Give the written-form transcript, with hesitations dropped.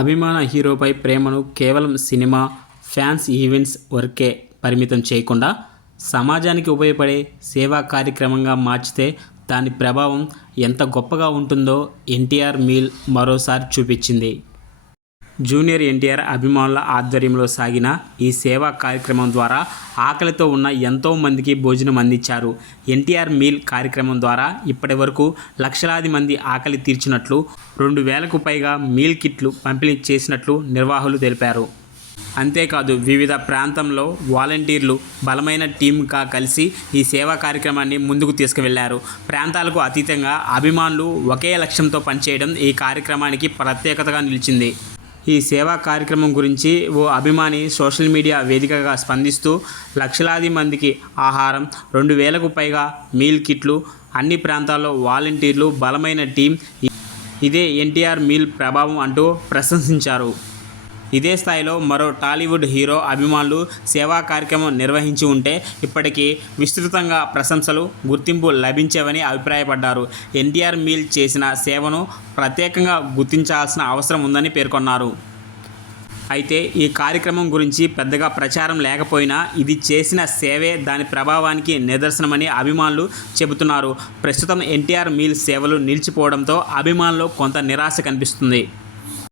అభిమాన హీరోపై ప్రేమను కేవలం సినిమా, ఫ్యాన్స్ ఈవెంట్స్ వరకే పరిమితం చేయకుండా సమాజానికి ఉపయోగపడే సేవా కార్యక్రమంగా మార్చితే దాని ప్రభావం ఎంత గొప్పగా ఉంటుందో ఎన్టీఆర్ మీల్ మరోసారి చూపించింది. జూనియర్ ఎన్టీఆర్ అభిమానుల ఆధ్వర్యంలో సాగిన ఈ సేవా కార్యక్రమం ద్వారా ఆకలితో ఉన్న ఎంతో మందికి భోజనం అందించారు. ఎన్టీఆర్ మీల్ కార్యక్రమం ద్వారా ఇప్పటి వరకు లక్షలాది మంది ఆకలి తీర్చినట్లు, 2000కు పైగా మీల్ కిట్లు పంపిణీ చేసినట్లు నిర్వాహకులు తెలిపారు. అంతేకాదు వివిధ ప్రాంతంలో వాలంటీర్లు బలమైన టీమ్గా కలిసి ఈ సేవా కార్యక్రమాన్ని ముందుకు తీసుకువెళ్లారు. ప్రాంతాలకు అతీతంగా అభిమానులు ఒకే లక్ష్యంతో పనిచేయడం ఈ కార్యక్రమానికి ప్రత్యేకతగా నిలిచింది. ఈ సేవా కార్యక్రమం గురించి ఓ అభిమాని సోషల్ మీడియా వేదికగా స్పందిస్తూ, లక్షలాది మందికి ఆహారం, 2000కు పైగా మీల్ కిట్లు, అన్ని ప్రాంతాల్లో వాలంటీర్లు, బలమైన టీం, ఇదే ఎన్టీఆర్ మీల్ ప్రభావం అంటూ ప్రశంసించారు. ఇదే స్థాయిలో మరో టాలీవుడ్ హీరో అభిమానులు సేవా కార్యక్రమం నిర్వహించి ఉంటే ఇప్పటికీ విస్తృతంగా ప్రశంసలు, గుర్తింపు లభించేవని అభిప్రాయపడ్డారు. ఎన్టీఆర్ మీల్ చేసిన సేవను ప్రత్యేకంగా గుర్తించాల్సిన అవసరం ఉందని పేర్కొన్నారు. అయితే ఈ కార్యక్రమం గురించి పెద్దగా ప్రచారం లేకపోయినా ఇది చేసిన సేవే దాని ప్రభావానికి నిదర్శనమని అభిమానులు చెబుతున్నారు. ప్రస్తుతం ఎన్టీఆర్ మీల్ సేవలు నిలిచిపోవడంతో అభిమానుల్లో కొంత నిరాశ కనిపిస్తుంది.